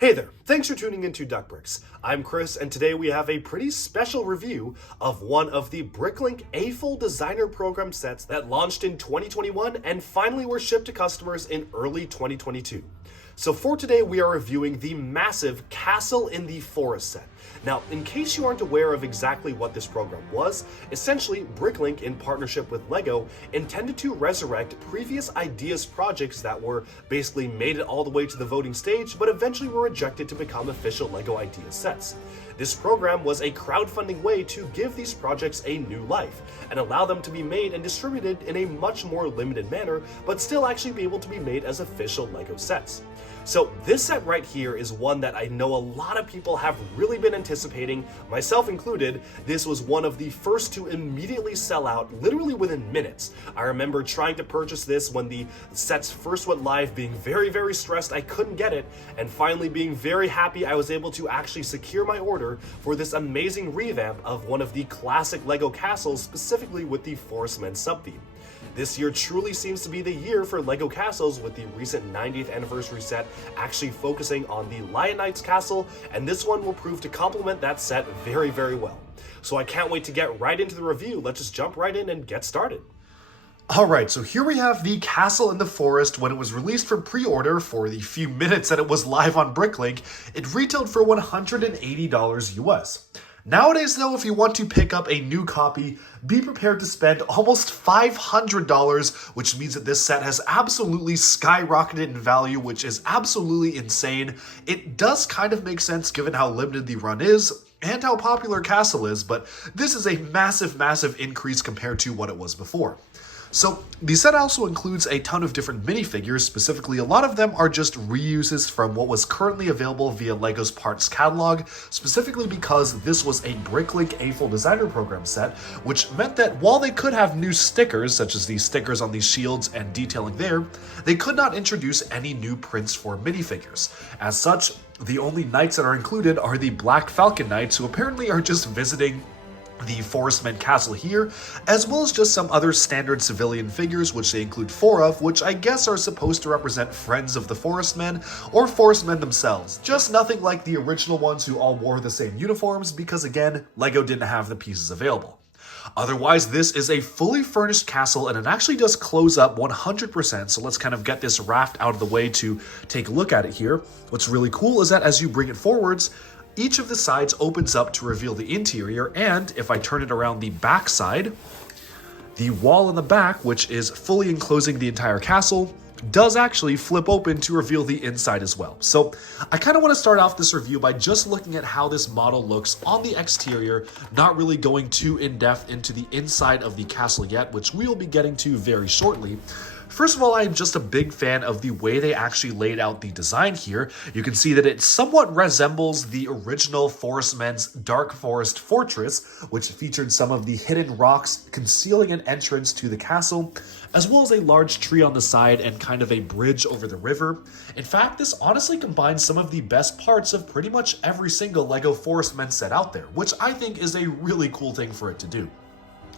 Hey there, thanks for tuning into Duckbricks. I'm Chris, and today we have a pretty special review of one of the Bricklink A-Full Designer Program sets that launched in 2021 and finally were shipped to customers in early 2022. So for today, we are reviewing the massive Castle in the Forest set. Now, in case you aren't aware of exactly what this program was, essentially Bricklink, in partnership with LEGO, intended to resurrect previous Ideas projects that were basically made it all the way to the voting stage, but eventually were rejected to become official LEGO Ideas sets. This program was a crowdfunding way to give these projects a new life and allow them to be made and distributed in a much more limited manner, but still actually be able to be made as official LEGO sets. So this set right here is one that I know a lot of people have really been anticipating, myself included. This was one of the first to immediately sell out literally within minutes. I remember trying to purchase this when the sets first went live, being very stressed I couldn't get it, and finally being very happy I was able to actually secure my order for this amazing revamp of one of the classic LEGO castles, specifically with the Forestmen sub-theme. This year truly seems to be the year for LEGO Castles, with the recent 90th anniversary set actually focusing on the Lion Knights castle, and this one will prove to complement that set very well. So I can't wait to get right into the review. Let's just jump right in and get started. Alright, so here we have the Castle in the Forest. When it was released for pre-order for the few minutes that it was live on Bricklink, it retailed for $180 US. Nowadays though, if you want to pick up a new copy, be prepared to spend almost $500, which means that this set has absolutely skyrocketed in value, which is absolutely insane. It does kind of make sense given how limited the run is and how popular Castle is, but this is a massive increase compared to what it was before. So the set also includes a ton of different minifigures. Specifically, a lot of them are just reuses from what was currently available via LEGO's parts catalog, specifically because this was a Bricklink A-Full Designer Program set, which meant that while they could have new stickers, such as these stickers on these shields and detailing there, they could not introduce any new prints for minifigures. As such, the only knights that are included are the Black Falcon Knights, who apparently are just visiting the Forestmen castle here, as well as just some other standard civilian figures, which they include 4 of, which I guess are supposed to represent friends of the Forestmen or Forestmen themselves. Just nothing like the original ones who all wore the same uniforms, because again, LEGO didn't have the pieces available. Otherwise, this is a fully furnished castle, and it actually does close up 100%, so let's kind of get this raft out of the way to take a look at it here. What's really cool is that as you bring it forwards, each of the sides opens up to reveal the interior, and if I turn it around the back side, the wall in the back, which is fully enclosing the entire castle, does actually flip open to reveal the inside as well. So I kind of want to start off this review by just looking at how this model looks on the exterior, not really going too in-depth into the inside of the castle yet, which we'll be getting to very shortly. First of all, I'm just a big fan of the way they actually laid out the design here. You can see that it somewhat resembles the original Forestmen's Dark Forest Fortress, which featured some of the hidden rocks concealing an entrance to the castle, as well as a large tree on the side and kind of a bridge over the river. In fact, this honestly combines some of the best parts of pretty much every single LEGO Forestmen set out there, which I think is a really cool thing for it to do.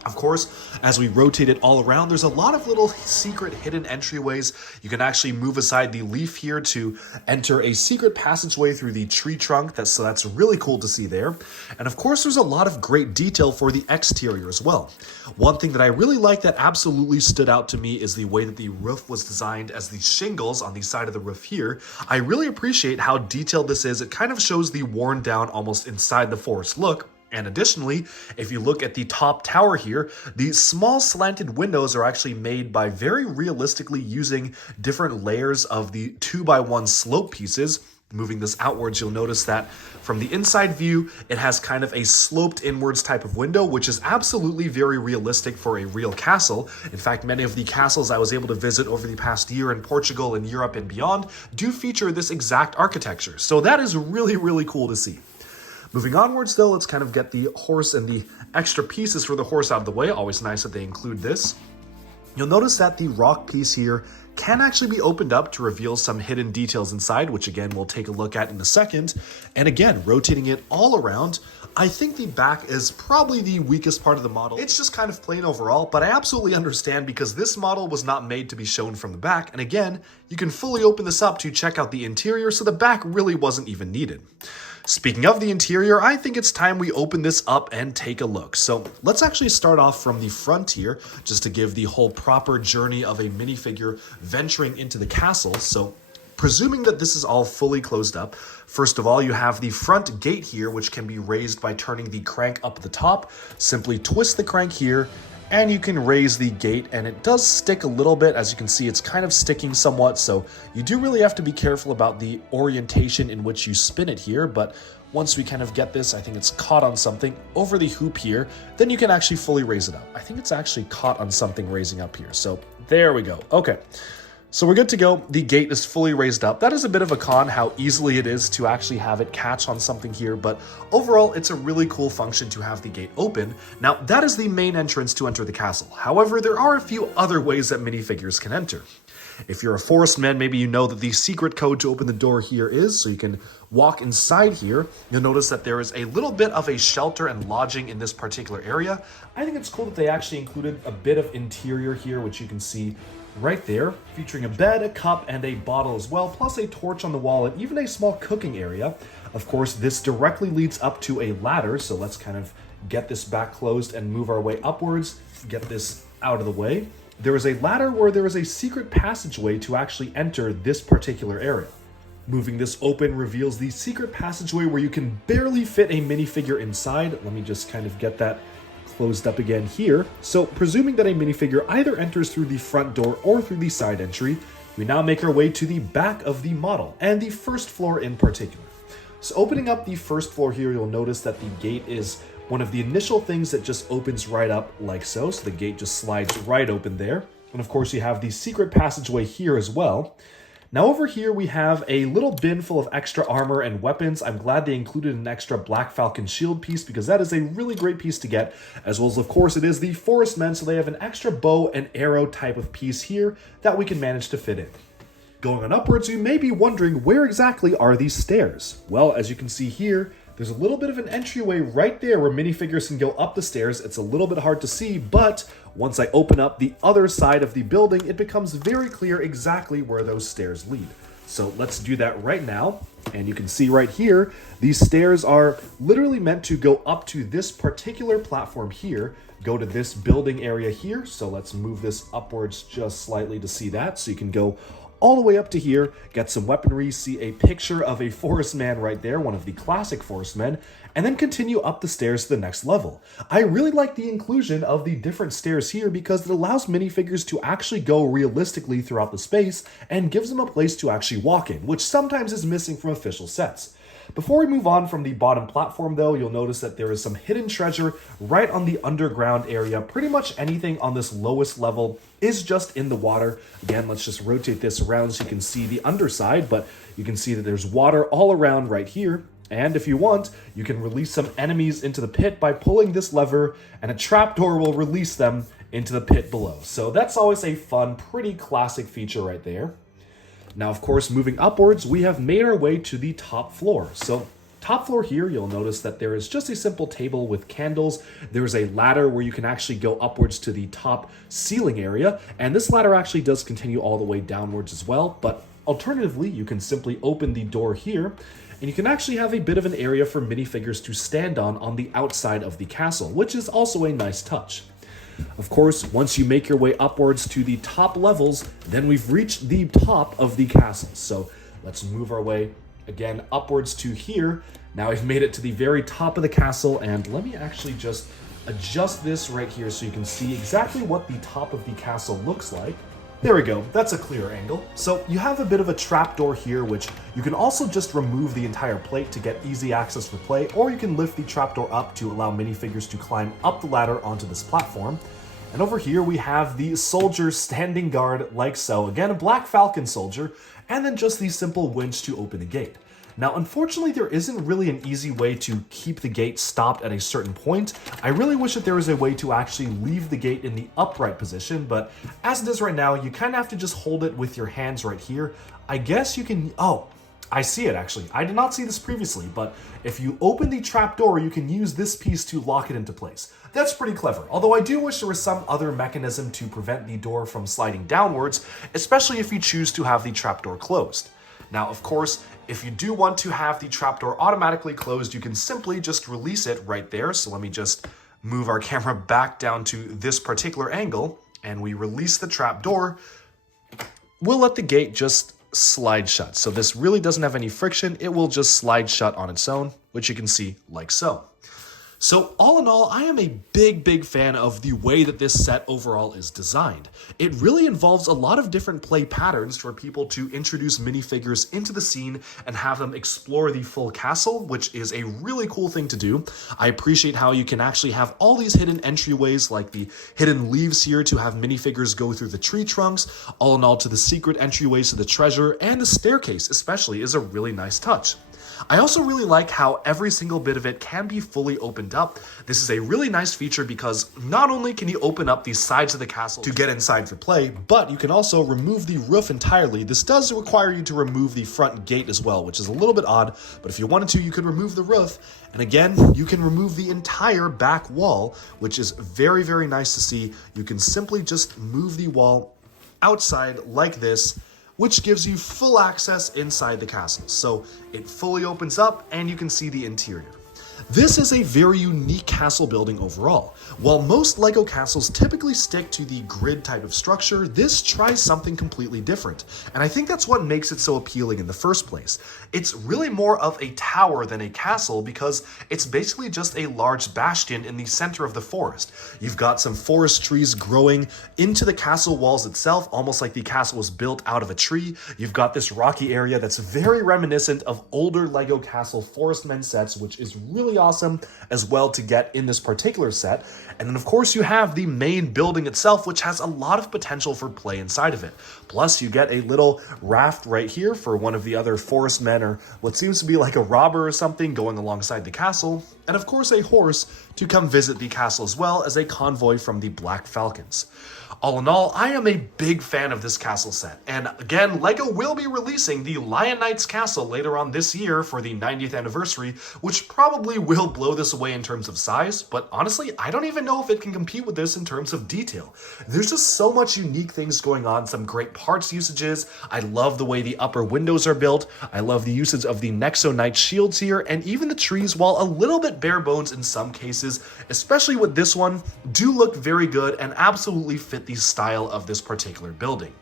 Of course, as we rotate it all around, there's a lot of little secret hidden entryways. You can actually move aside the leaf here to enter a secret passageway through the tree trunk. So that's really cool to see there. And of course, there's a lot of great detail for the exterior as well. One thing that I really like that absolutely stood out to me is the way that the roof was designed as the shingles on the side of the roof here. I really appreciate how detailed this is. It kind of shows the worn down, almost inside the forest look. And additionally, if you look at the top tower here, these small slanted windows are actually made by very realistically using different layers of the 2x1 slope pieces. Moving this outwards, you'll notice that from the inside view, it has kind of a sloped inwards type of window, which is absolutely very realistic for a real castle. In fact, many of the castles I was able to visit over the past year in Portugal and Europe and beyond do feature this exact architecture. So that is really cool to see. Moving onwards though, let's kind of get the horse and the extra pieces for the horse out of the way. Always nice that they include this. You'll notice that the rock piece here can actually be opened up to reveal some hidden details inside, which again, we'll take a look at in a second. And again, rotating it all around, I think the back is probably the weakest part of the model. It's just kind of plain overall, but I absolutely understand because this model was not made to be shown from the back. And again, you can fully open this up to check out the interior, so the back really wasn't even needed. Speaking of the interior, I think it's time we open this up and take a look. So let's actually start off from the front here, just to give the whole proper journey of a minifigure venturing into the castle. So presuming that this is all fully closed up, first of all, you have the front gate here, which can be raised by turning the crank up at the top. Simply twist the crank here, and you can raise the gate, and it does stick a little bit. As you can see, it's kind of sticking somewhat, so you do really have to be careful about the orientation in which you spin it here, but once we kind of get this, I think it's caught on something over the hoop here, then you can actually fully raise it up. I think it's actually caught on something raising up here, so there we go. Okay. So we're good to go. The gate is fully raised up. That is a bit of a con, how easily it is to actually have it catch on something here, but overall, it's a really cool function to have the gate open. Now, that is the main entrance to enter the castle. However, there are a few other ways that minifigures can enter. If you're a forest man, maybe you know that the secret code to open the door here is, so you can walk inside here. You'll notice that there is a little bit of a shelter and lodging in this particular area. I think it's cool that they actually included a bit of interior here, which you can see right there, featuring a bed, a cup, and a bottle as well, plus a torch on the wall and even a small cooking area. Of course, this directly leads up to a ladder, so let's kind of get this back closed and move our way upwards, get this out of the way. There is a ladder where there is a secret passageway to actually enter this particular area. Moving this open reveals the secret passageway where you can barely fit a minifigure inside. Let me just kind of get that closed up again here. So presuming that a minifigure either enters through the front door or through the side entry, we now make our way to the back of the model and the first floor in particular. So opening up the first floor here, you'll notice that the gate is one of the initial things that just opens right up like so. So the gate just slides right open there. And of course you have the secret passageway here as well. Now over here we have a little bin full of extra armor and weapons. I'm glad they included an extra Black Falcon shield piece because that is a really great piece to get, as well as of course it is the Forest Men, so they have an extra bow and arrow type of piece here that we can manage to fit in. Going on upwards, you may be wondering where exactly are these stairs? Well, as you can see here, there's a little bit of an entryway right there where minifigures can go up the stairs. It's a little bit hard to see, but once I open up the other side of the building, it becomes very clear exactly where those stairs lead. So let's do that right now. And you can see right here, these stairs are literally meant to go up to this particular platform here, go to this building area here. So let's move this upwards just slightly to see that. So you can go all the way up to here, get some weaponry, see a picture of a forest man right there, one of the classic forest men, and then continue up the stairs to the next level. I really like the inclusion of the different stairs here because it allows minifigures to actually go realistically throughout the space and gives them a place to actually walk in, which sometimes is missing from official sets. Before we move on from the bottom platform though, you'll notice that there is some hidden treasure right on the underground area. Pretty much anything on this lowest level is just in the water. Again, let's just rotate this around so you can see the underside, but you can see that there's water all around right here. And if you want, you can release some enemies into the pit by pulling this lever, and a trapdoor will release them into the pit below. So that's always a fun, pretty classic feature right there. Now, of course, moving upwards, we have made our way to the top floor. So top floor here, you'll notice that there is just a simple table with candles. There's a ladder where you can actually go upwards to the top ceiling area. And this ladder actually does continue all the way downwards as well. But alternatively, you can simply open the door here, and you can actually have a bit of an area for minifigures to stand on the outside of the castle, which is also a nice touch. Of course, once you make your way upwards to the top levels, then we've reached the top of the castle. So let's move our way again upwards to here. Now we've made it to the very top of the castle, and let me actually just adjust this right here so you can see exactly what the top of the castle looks like. There we go, that's a clear angle. So you have a bit of a trapdoor here, which you can also just remove the entire plate to get easy access for play, or you can lift the trapdoor up to allow minifigures to climb up the ladder onto this platform. And over here we have the soldier standing guard like so. Again, a Black Falcon soldier, and then just the simple winch to open the gate. Now, unfortunately, there isn't really an easy way to keep the gate stopped at a certain point. I really wish that there was a way to actually leave the gate in the upright position, but as it is right now, you kind of have to just hold it with your hands right here. I guess you can, oh, I see it actually. I did not see this previously, but if you open the trapdoor, you can use this piece to lock it into place. That's pretty clever, although I do wish there was some other mechanism to prevent the door from sliding downwards, especially if you choose to have the trapdoor closed. Now, of course, if you do want to have the trapdoor automatically closed, you can simply just release it right there. So let me just move our camera back down to this particular angle, and we release the trapdoor. We'll let the gate just slide shut. So this really doesn't have any friction. It will just slide shut on its own, which you can see like so. So all in all, I am a big fan of the way that this set overall is designed. It really involves a lot of different play patterns for people to introduce minifigures into the scene and have them explore the full castle, which is a really cool thing to do. I appreciate how you can actually have all these hidden entryways, like the hidden leaves here to have minifigures go through the tree trunks. All in all, to the secret entryways to the treasure, and the staircase especially is a really nice touch. I also really like how every single bit of it can be fully opened up. This is a really nice feature because not only can you open up the sides of the castle to get inside for play, but you can also remove the roof entirely. This does require you to remove the front gate as well, which is a little bit odd, but if you wanted to, you could remove the roof. And again, you can remove the entire back wall, which is very nice to see. You can simply just move the wall outside like this, which gives you full access inside the castle. So it fully opens up and you can see the interior. This is a very unique castle building overall. While most LEGO castles typically stick to the grid type of structure, this tries something completely different. And I think that's what makes it so appealing in the first place. It's really more of a tower than a castle because it's basically just a large bastion in the center of the forest. You've got some forest trees growing into the castle walls itself, almost like the castle was built out of a tree. You've got this rocky area that's very reminiscent of older LEGO Castle Forest Men sets, which is really awesome as well to get in this particular set. And then of course you have the main building itself, which has a lot of potential for play inside of it. Plus you get a little raft right here for one of the other forest men, or what seems to be like a robber or something, going alongside the castle. And of course a horse to come visit the castle as well as a convoy from the Black Falcons. All in all, I am a big fan of this castle set, and again, LEGO will be releasing the Lion Knights castle later on this year for the 90th anniversary, which probably will blow this away in terms of size, but honestly, I don't even know if it can compete with this in terms of detail. There's just so much unique things going on, some great parts usages. I love the way the upper windows are built. I love the usage of the Nexo Knight shields here, and even the trees, while a little bit bare bones in some cases, especially with this one, do look very good and absolutely fit the style of this particular building.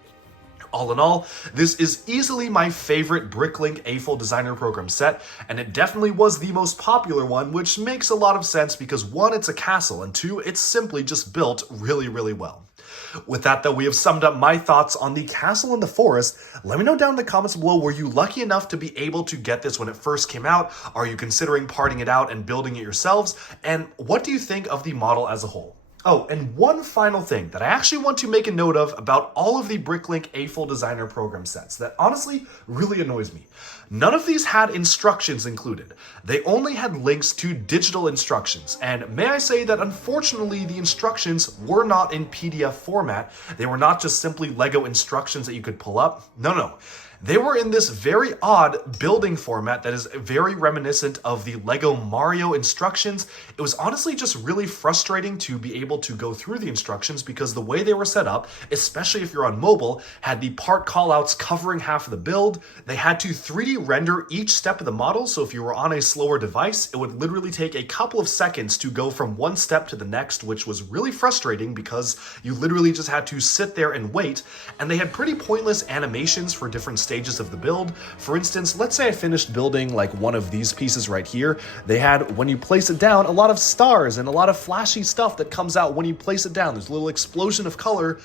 All in all, this is easily my favorite Bricklink A-Fold Designer Program set, and it definitely was the most popular one, which makes a lot of sense because one, it's a castle, and two, it's simply just built really well. With that though, we have summed up my thoughts on the castle in the forest. Let me know down in the comments below, were you lucky enough to be able to get this when it first came out? Are you considering parting it out and building it yourselves? And what do you think of the model as a whole? Oh, and one final thing that I actually want to make a note of about all of the Bricklink A-Fold Designer Program sets that honestly really annoys me. None of these had instructions included. They only had links to digital instructions, and may I say that unfortunately the instructions were not in PDF format. They were not just simply LEGO instructions that you could pull up. No. They were in this very odd building format that is very reminiscent of the LEGO Mario instructions. It was honestly just really frustrating to be able to go through the instructions because the way they were set up, especially if you're on mobile, had the part callouts covering half of the build. They had to 3D render each step of the model, so if you were on a slower device, it would literally take a couple of seconds to go from one step to the next, which was really frustrating because you literally just had to sit there and wait. And they had pretty pointless animations for different stages of the build. For instance, let's say I finished building like one of these pieces right here. They had, when you place it down, a lot of stars and a lot of flashy stuff that comes out when you place it down. There's a little explosion of color,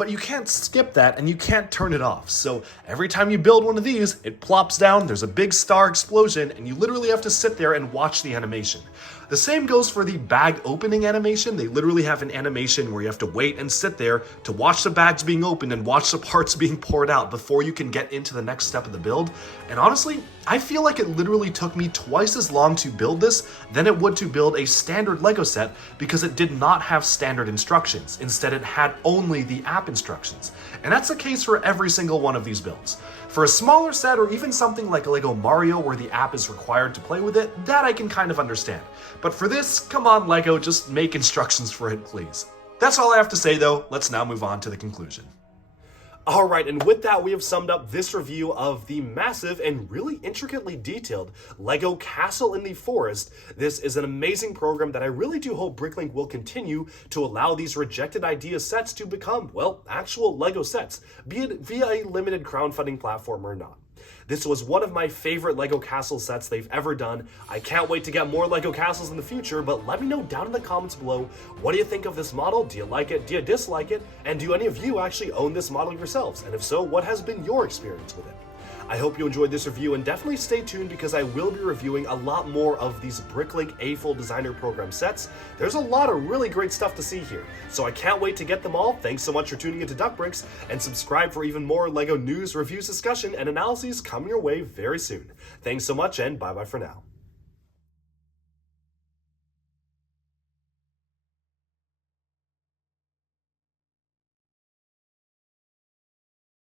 but you can't skip that and you can't turn it off. So every time you build one of these, it plops down, there's a big star explosion, and you literally have to sit there and watch the animation. The same goes for the bag opening animation. They literally have an animation where you have to wait and sit there to watch the bags being opened and watch the parts being poured out before you can get into the next step of the build. And honestly, I feel like it literally took me twice as long to build this than it would to build a standard Lego set, because it did not have standard instructions. Instead, it had only the app instructions. And that's the case for every single one of these builds. For a smaller set, or even something like a Lego Mario where the app is required to play with it, that I can kind of understand. But for this, come on Lego, just make instructions for it, please. That's all I have to say though. Let's now move on to the conclusion. Alright, and with that, we have summed up this review of the massive and really intricately detailed Lego Castle in the Forest. This is an amazing program that I really do hope Bricklink will continue to allow these rejected idea sets to become, well, actual Lego sets, be it via a limited crowdfunding platform or not. This was one of my favorite Lego Castle sets they've ever done. I can't wait to get more Lego Castles in the future, but let me know down in the comments below, what do you think of this model? Do you like it? Do you dislike it? And do any of you actually own this model yourselves? And if so, what has been your experience with it? I hope you enjoyed this review, and definitely stay tuned because I will be reviewing a lot more of these Bricklink A-Fold Designer Program sets. There's a lot of really great stuff to see here, so I can't wait to get them all. Thanks so much for tuning into Duckbricks, and subscribe for even more Lego news, reviews, discussion, and analyses coming your way very soon. Thanks so much, and bye-bye for now.